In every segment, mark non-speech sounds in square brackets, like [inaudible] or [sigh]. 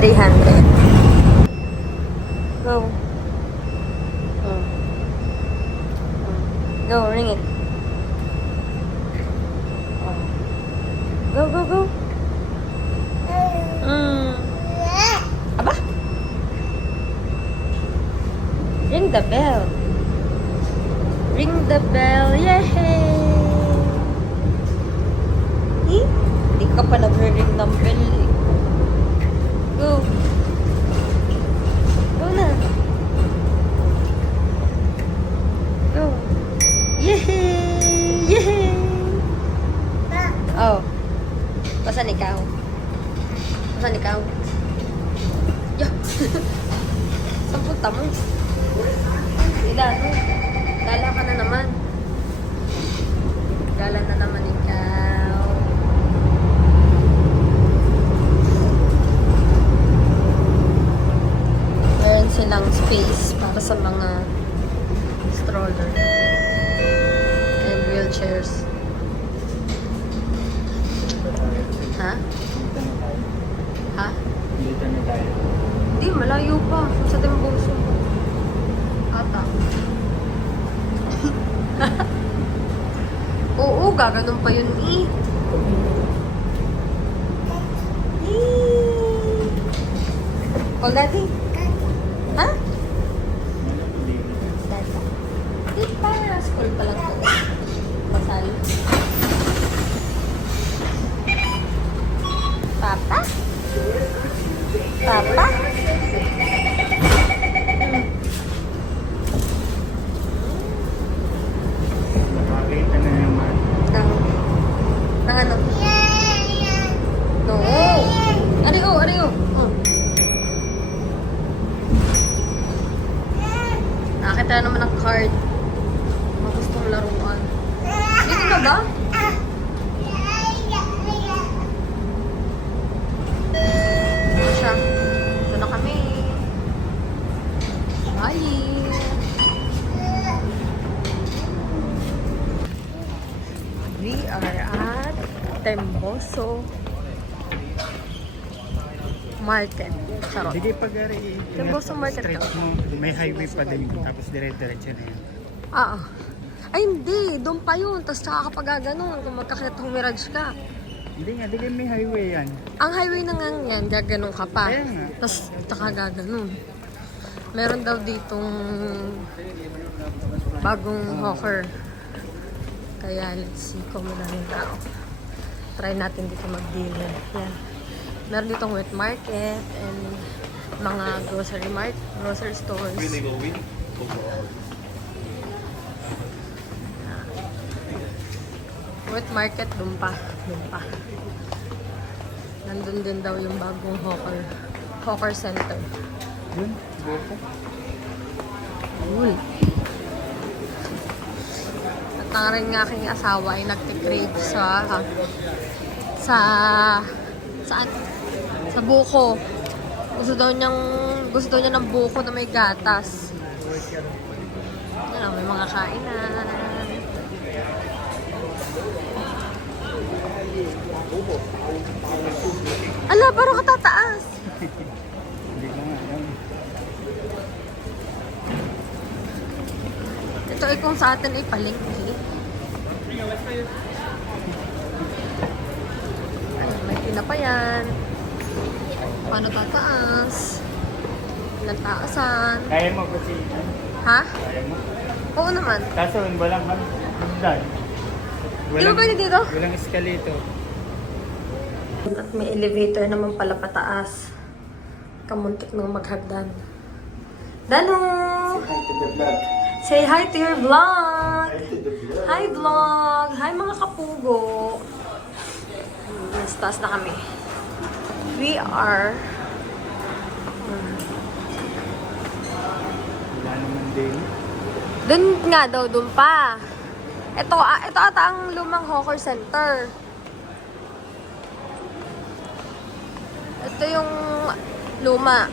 300. Go. Mm. Mm. Go, ring it. Oh. Go, go, go. Mm. Aba? Ring the bell. Ring the bell. Yay! Eh? Hindi ka pa nagre-ring ng bell eh. Go. Go na. Go. Yay! Yay! Oh. Pasan ikaw? Pasan ikaw? Yo! [laughs] Saan punta mo? Ila, no? Gala ka na naman. Gala na naman ikaw. Meron silang space para sa mga stroller and wheelchairs. Ha? Ha? Dito na tayo. Di, malayo pa. Sa Temboso. Ata. [laughs] Oo, gaganon pa yun eh. Eh. Call daddy. Ha? Di pa, school pa lang. Pasal. Papa? Papa? Nakakita na naman. Ng... Ng ano? No. Ariyo, ariyo. Oh. Nakakita na naman ng card. Mga gustong laruan. Dito na ba? Ano siya? Ito na kami. Bye! We are at Temboso Market. Charot. Sige pag ari. Temboso Market ka. mo. May highway pa din. Tapos dire-diretso na yun. Ah. ah. Ay, hindi. Doon pa yun. Tapos tsaka kapag gaganon, kung magkakita humirage ka. Hindi nga, di kayo may highway yan. Ang highway na nga yan, gaganon ka pa. Nga. Tapos tsaka gaganon. Meron daw ditong bagong hawker. Kaya let's see kung maraming tao. Try natin dito mag-dealer. Yan. Meron ditong wet market and mga grocery mart, grocery stores. Wet market, dun pa. Dun pa. Nandun din daw yung bagong hawker. Hawker center. Yun, buko. Yun. Ang rin ng aking asawa ay nagtikrave sa sa saan? Sa buko. Gusto daw niyang, gusto niya ng buko na may gatas. Ano, may mga kainan. Ala, parang katataas. Hindi ko nga alam. Ito ay kung sa atin ay palengke. May pinapayan. Paano tataas? Ilang taasan? Kaya mo kasi. Ha? Kaya mo. Oo naman. Kaso walang hagdan. Di ba pwede dito? Walang escalator. At may elevator naman pala pataas. Kamuntik nung maghagdan. Dano! Say hi to your vlog! Hi vlog! Hi mga kapugo! Mas taas na kami. We are... Wala naman din. Dun nga daw, dun pa. Ito, ah, ito ata ang lumang hawker center. Ito yung luma.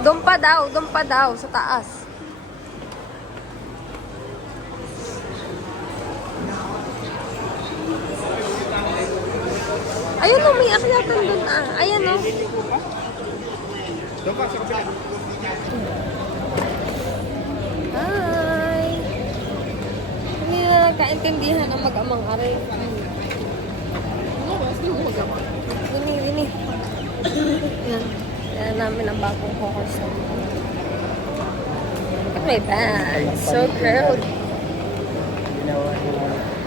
Doon pa daw, doon pa daw, sa taas. Ayun o, may akyatan doon ah. Ayan o. Kabila. Hi! Hindi na nagkaintindihan ang mag-amang aray. Vini, Vini. Yan. Yan namin ang bagong focus. Look at my bag. So curled.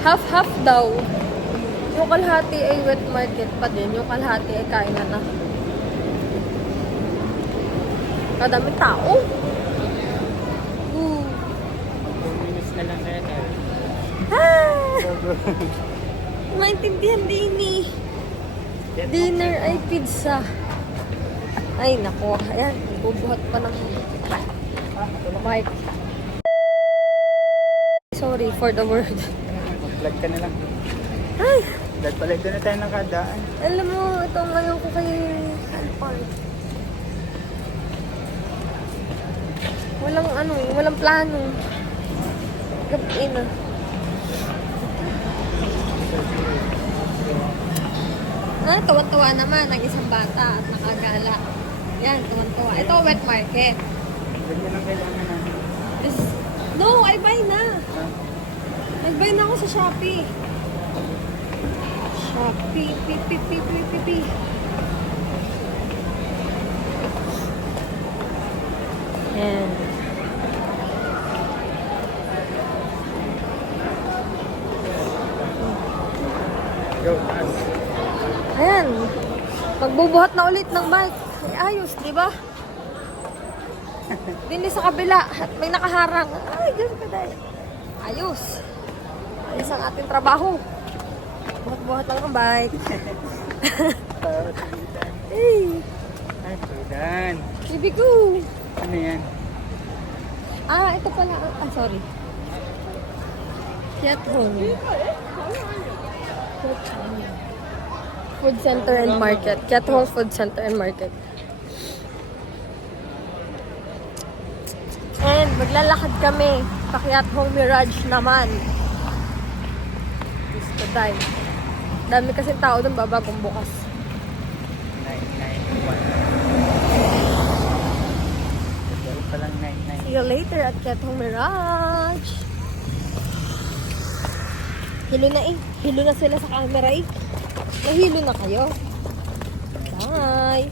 Half-half daw. Yung kalahati ay wet market pa din. Yung kalahati ay kainan na. Kadami tao. Ooh. 2 minutes na lang kaya tayo. Ah! Maintindihan din eh. Dinner ay pizza. Ay, nako. Ayan, bubuhat pa ng bike. Sorry for the word. Mag-vlog ka na lang. Ay, Dahil pala doon na tayo nakadaan. alam mo, ito ngayon ko kay Alpart. Walang ano eh, walang plano. Gabi na. Ah, tuwan-tuwa naman ang isang bata at nakagala. Yan, tuwan-tuwa. Ito, wet market. Ganyan lang kailangan. This, no, I buy na. Nag-buy na ako sa Shopee. Pi, pi, pi, pi, pi, pi. Yan. Go, taas. Ayan. Magbubuhat na ulit ng bike. Ay, ayos, di ba? Dini sa kabila at may nakaharang. Ay, Diyos ko dahil. Ayos. Ayos ang ating trabaho. Buhat-buhat lang ang bike. [laughs] Ay, Ay, pagdan. baby ko. Ano yan? Ah, ito pala. Ah, sorry. Fiat Home. Food Center and Market. Fiat Home Food Center and Market. And maglalakad kami. Pakiat Home Mirage naman. Gusto tayo. Dami kasi tao doon babagong bukas. 991. Dahil palang 99. See you later at Home Mirage. Hilo na eh. Hilo na sila sa camera eh. Nahilo na kayo. Bye!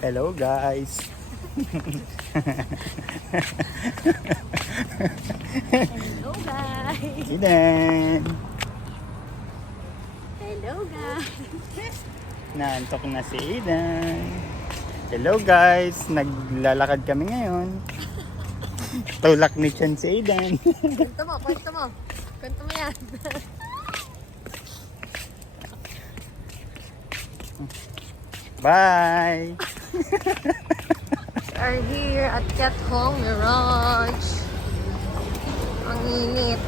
Hello guys. [laughs] Hello guys! Eden. Hello guys! Naantok na si Eden. Hello guys. Naglalakad kami ngayon. Tulak ni Chan si Eden. Kwento mo, kwento mo. Kwento mo yan. Bye. are here at Cat Home Mirage. Ang init.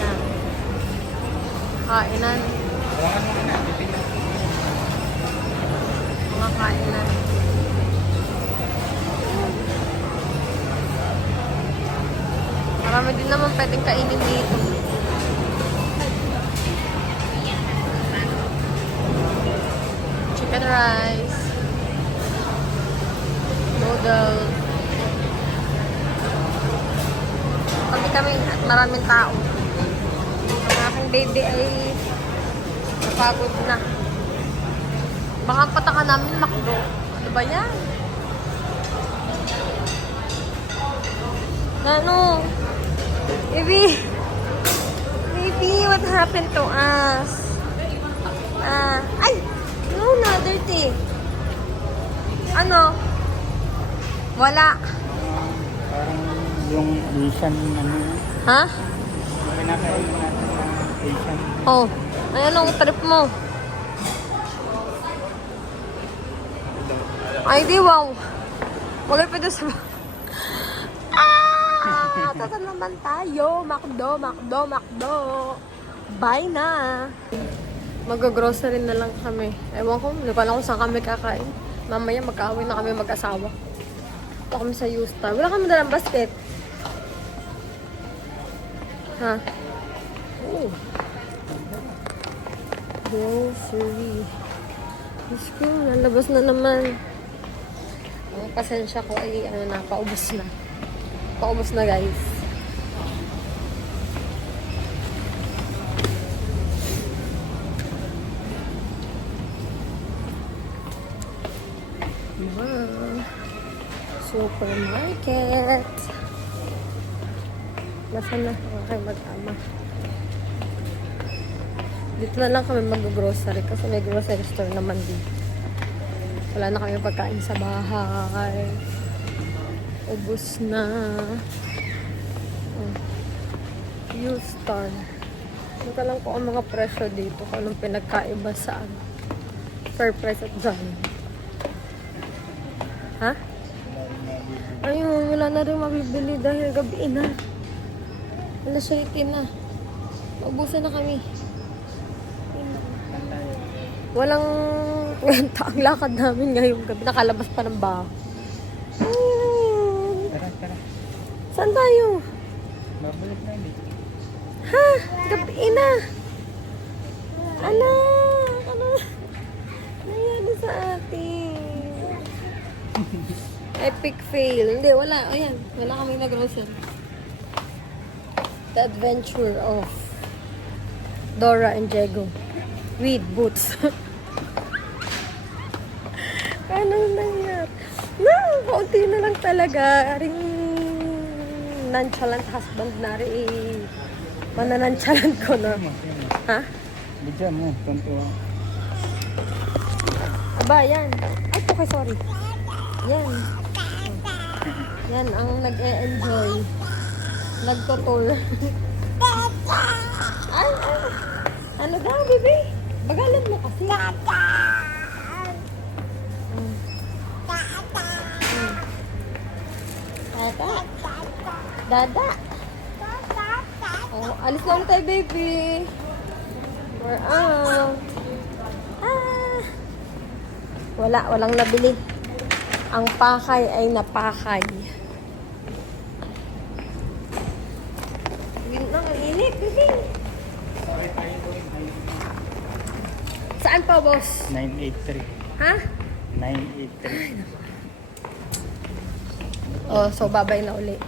Yan. kainan. Mga kainan. Marami din naman pwedeng kainin dito. Chicken rice. Noodle. Kami maraming tao. Ang aking baby ay napagod na. Baka pataka namin makdo. Ano ba yan? Ano? Baby! Baby, what happened to us? Ah, ay! No, na, dirty. Ano? Wala. Parang yung Asian ano. Ha? Yung kinakain natin Asian. Oh, ay anong trip mo? Ay, di wow. Wala pa doon sa... [laughs] Ah! Tata naman tayo. Makdo, makdo, makdo. Bye na. Mag-grocery na lang kami. Ewan ko, hindi ko alam kung saan kami kakain. Mamaya magkaawin na kami mag-asawa. Ito kami sa U-Star. Wala kami dalang basket. Ha? Oh. Grocery. Diyos ko, lalabas na naman. Ang pasensya ko ay ano na, paubos na. Paubos na guys. Wow. Supermarket. Nasaan na aking mag-ama? Dito na lang kami mag-grocery kasi may grocery store naman dito. Wala na kami pagkain sa bahay. Ubus na. Oh. U-Star. Ko lang kung ang mga presyo dito. Kung anong pinagkaiba saan. Per price at dyan. Ha? Ayun, wala na rin mabibili dahil gabi na. Alas 7 na. Ubusan na kami. Walang kwenta ang lakad namin ngayong gabi. Nakalabas pa ng baho. Tara, tara. Saan tayo? Babalik na ulit. Ha? Gabi na. Ano? Ano? Nangyari sa atin? Epic fail. Hindi, wala. Ayan. Wala kami nag-grocery. The Adventure of Dora and Diego. With boots. [laughs] ano nangyari? No, kaunti na lang talaga. Ring nonchalant husband na rin. Mananonchalant ko na. Ha? Bidya mo, tonto. Aba, yan. Ay, okay, sorry. Yan. Yan ang nag-e-enjoy. Nagtutur. ay, ay. Ano daw, baby? Bagalan mo kasi. Mm. Mm. Dada. Dada. Oh, alis ulit tayo, baby. We're out. Ah. Wala, walang nabili. Ang pakay ay napakay. Yun lang, ang init, baby. Saan pa, boss? 983. Ha? 983. Oh, so babay na uli.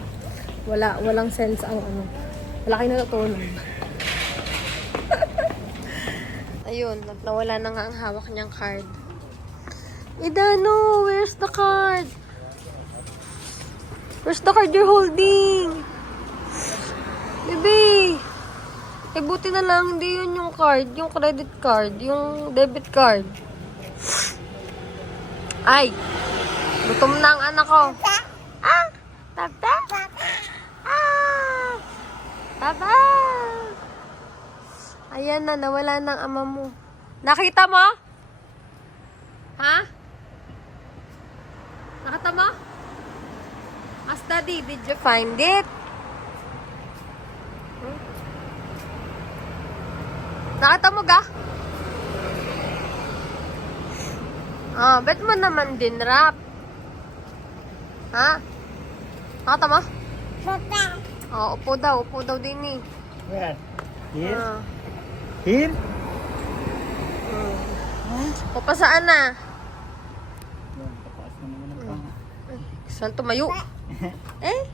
Wala, walang sense ang ano. Wala kayo natutunan. [laughs] Ayun, nawala na nga ang hawak niyang card. Idano, where's the card? Where's the card you're holding? Baby! Eh, buti na lang, hindi yun yung card. Yung credit card. Yung debit card. Ay! Gutom na ang anak ko. Ah! Tata! Ah! Tata! Ayan na, nawala ng ama mo. Nakita mo? Ha? Nakita mo? As daddy, did you find it? Hmm? Nakita mo ga? Ah, bet mo naman din rap. Ha? Nakita mo? Oh, upo daw. Upo daw din eh. Where? Here? Ah. Here? O pa saan na? Yan, pataas na naman ang. Saan tumayo? eh? Ay. [laughs]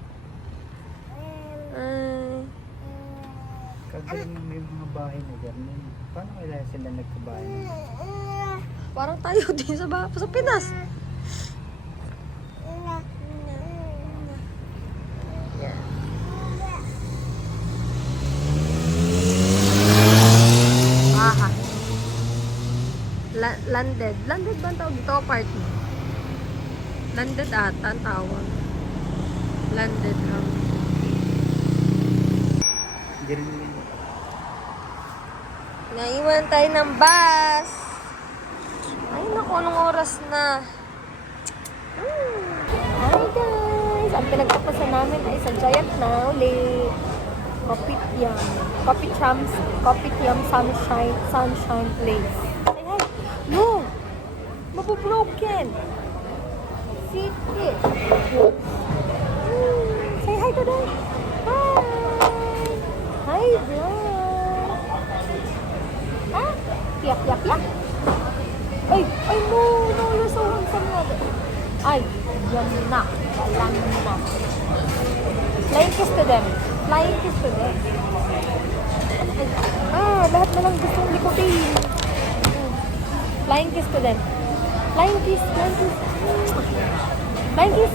Kagaling na may mga bahay na ganun. Paano kaya sila nagkabahay na? Parang tayo [laughs] din sa, ba- sa Pinas. Bahay. La- landed. Landed ba ang tawag dito? Apartment. Landed ata ang tawag. Landed house. Nila. Naiwan tayo ng bus. Ay, naku, anong oras na? Hmm. Hi guys! Ang pinagpapasan namin ay sa Giant na uli. Kopitiam. Kopitiam's, Kopitiam Sunshine, Sunshine Place. Ay, ay! No! Mabubroken! Sit it! Hmm. Say hi to them! Hi! Hi, vlog! Piyak, piyak, piyak. Ay, ay, no, no, you're so handsome na. Ay, yan na. Walang na. Flying kiss to them. Flying kiss to them. Ah, lahat na lang gustong likotin. Hmm. Flying kiss to them. Flying kiss, flying kiss. Flying kiss.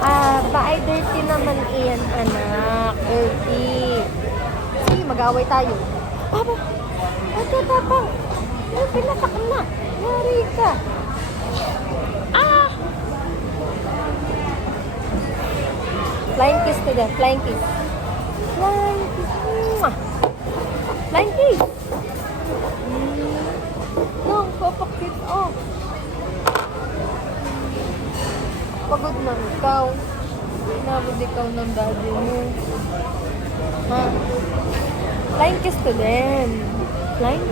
Ah, baay dirty naman iyan, anak. Dirty. Sige, mag-away tayo. Papa, ay, tapang. Ay, pinatak na. Yari ka. Ah! Flying kiss to them. Flying kiss. Flying kiss. Flying kiss. Mm. Nang, papakit off. Pagod na ikaw. Inabot ikaw ng daddy mo. Ha? Flying kiss to them. Flying.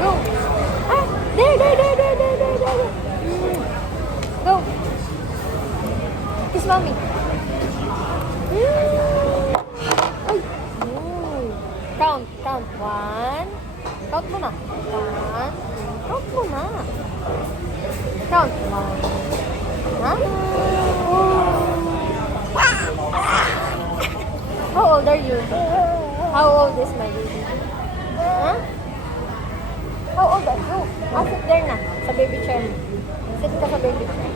Go. Ah, there, there, there, there, there, there, there. Mm. Go. Kiss mommy. Mm. Ay. Count, count. One. Count mo na. One. Count mo na. Count. One. Ha? How old are you? How old is my baby? Huh? How old are you? Ah, sit there na. Sa baby chair mo. Sit ka sa baby chair.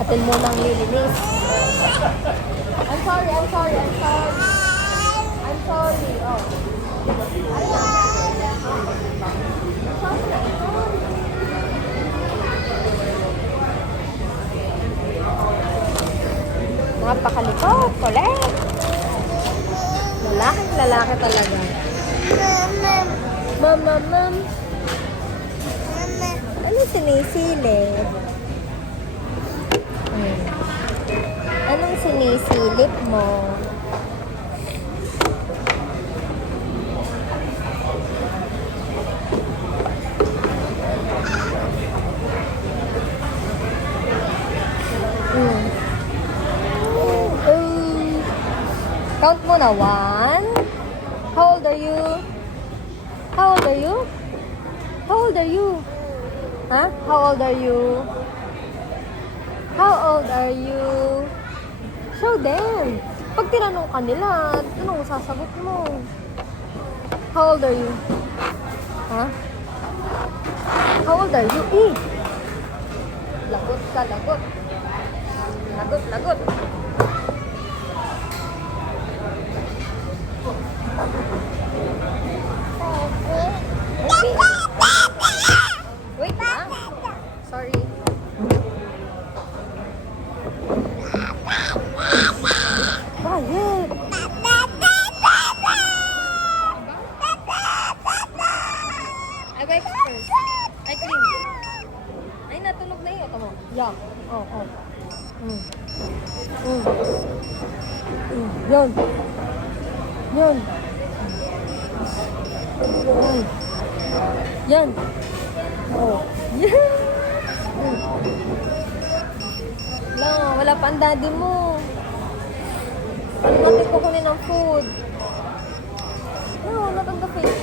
Atin mo nang nilinis. Sorry, I'm sorry, I'm sorry. I'm sorry. Oh. Mga pakalikot, kulit. Lalaking lalaki talaga. Ma'am, ma'am, ma'am. Ano sinisilip? Hmm. Sinisilip mo? Oh. Count mo na. One. How old are you? How old are you? How old are you? Huh? How old are you? How old are you? Show them. Pag tinanong ka nila, anong sasagot mo? How old are you? Huh? How old are you? Eh! Lagot ka, lagot. Lagot, lagot. The face.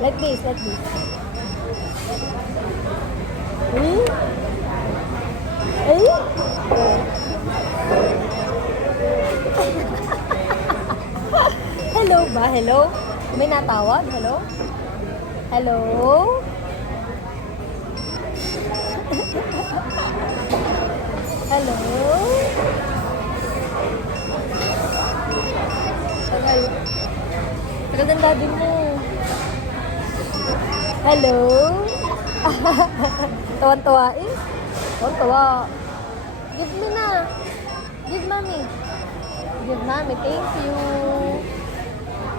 Like this, like this. Hmm? Eh? [laughs] Hello ba? Hello? May natawag? Hello? Hello? [laughs] Hello? Tagal ng daddy mo. Hello? [laughs] Tawan-tawa eh. Tawan-tawa. Give me na. Give mommy. Give mommy. Thank you.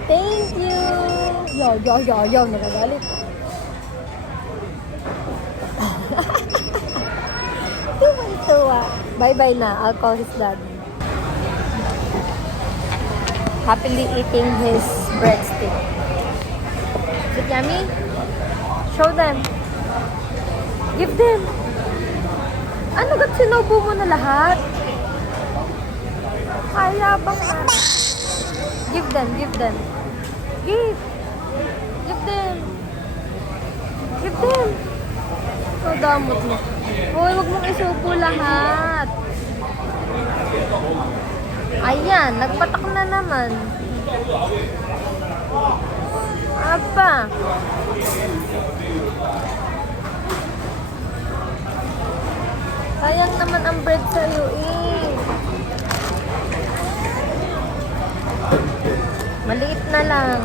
Thank you. Yo, yo, yo, yo. Nagagalit. [laughs] Tuwan-tuwa. Bye-bye na. I'll call his daddy. Happily eating his breadstick. Is it yummy? Show them. Give them. Ano gat sinubo mo na lahat? Kaya bang na? Give them, give them. Give. Give them. Give them. So, damot mo. Hoy, wag mong isubo lahat. Ayan, nagpatak na naman. Apa? Sayang naman ang bread sa'yo eh. Maliit na lang.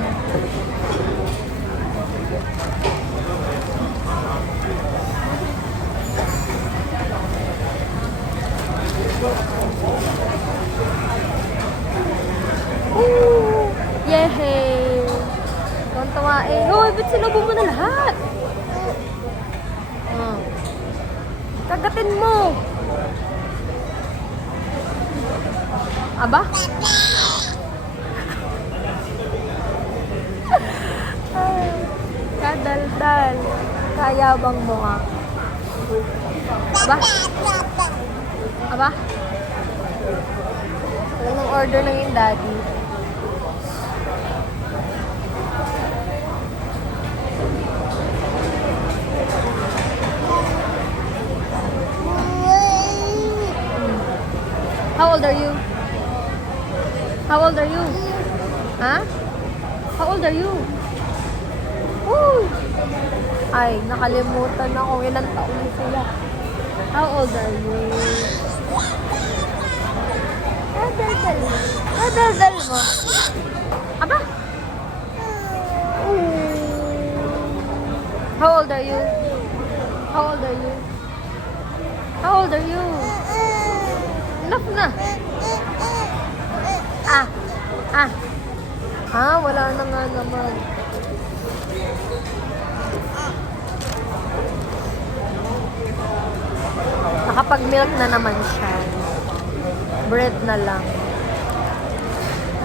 Ooh! Yehey! Tuwan-tuwa eh. Hoy, ba't sinubo mo na lahat? Oh. Kagatin mo! Aba? Ay, Kadaldal. Kayabang mo nga. Aba? Aba? Anong order ng yung daddy? How old are you? How old are you? Ha? How old are you? Uy! Ay, nakalimutan na kung ilang taon sila. How old are you? Kadaldal mo. Kadaldal mo. Aba? How old are you? How old are you? How old are you? Enough na. Ah. Ah. Ha? Wala na nga naman. Nakapag-milk na naman siya. Bread na lang.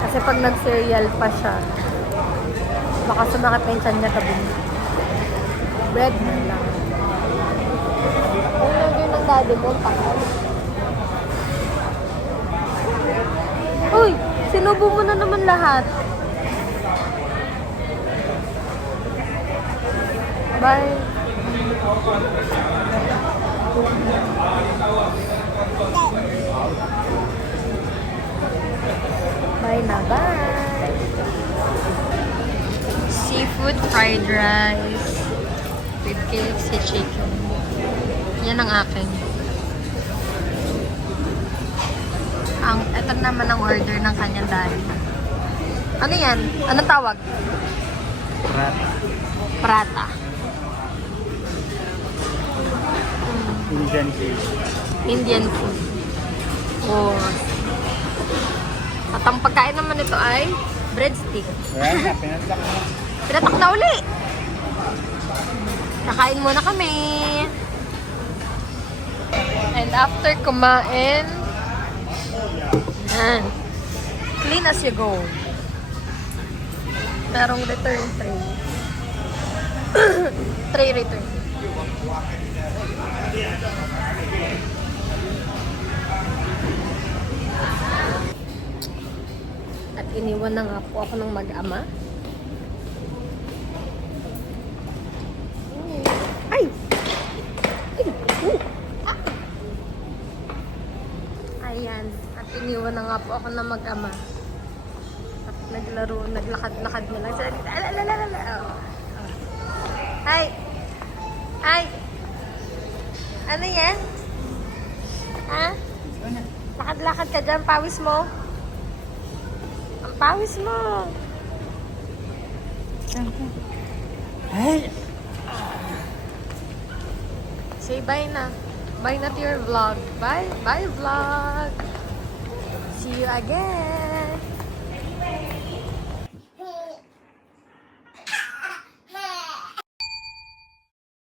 Kasi pag nag-cereal pa siya, baka sumakit pa yung tiyan niya tabi. Bread na lang. Ano yung ng daddy mo? Pakal. Uy! Sinubo mo na naman lahat. Bye. Bye na, bye. Seafood fried rice with KFC chicken. Yan ang akin. Ang, ito naman ang order ng kanyang daddy. Ano yan? Anong tawag? Rat. Prata. Indian cake. Indian food. Oh. At ang pagkain naman nito ay breadstick. Wala na, pinatak na. Pinatak na uli. Kakain muna kami. And after kumain, yan, clean as you go. Merong return tray. [coughs] tray return. Iniwan na nga po ako ng mag-ama. Ay! Ay! Ah! Ayan. At iniwan na nga po ako ng mag-ama. At naglaro, naglakad-lakad na lang. Oh. Hi! Hi! Ano yan? Ha? Lakad-lakad ka dyan, pawis mo. Pawis mo. Ay! Say bye na. Bye na to your vlog. Bye. Bye vlog. See you again.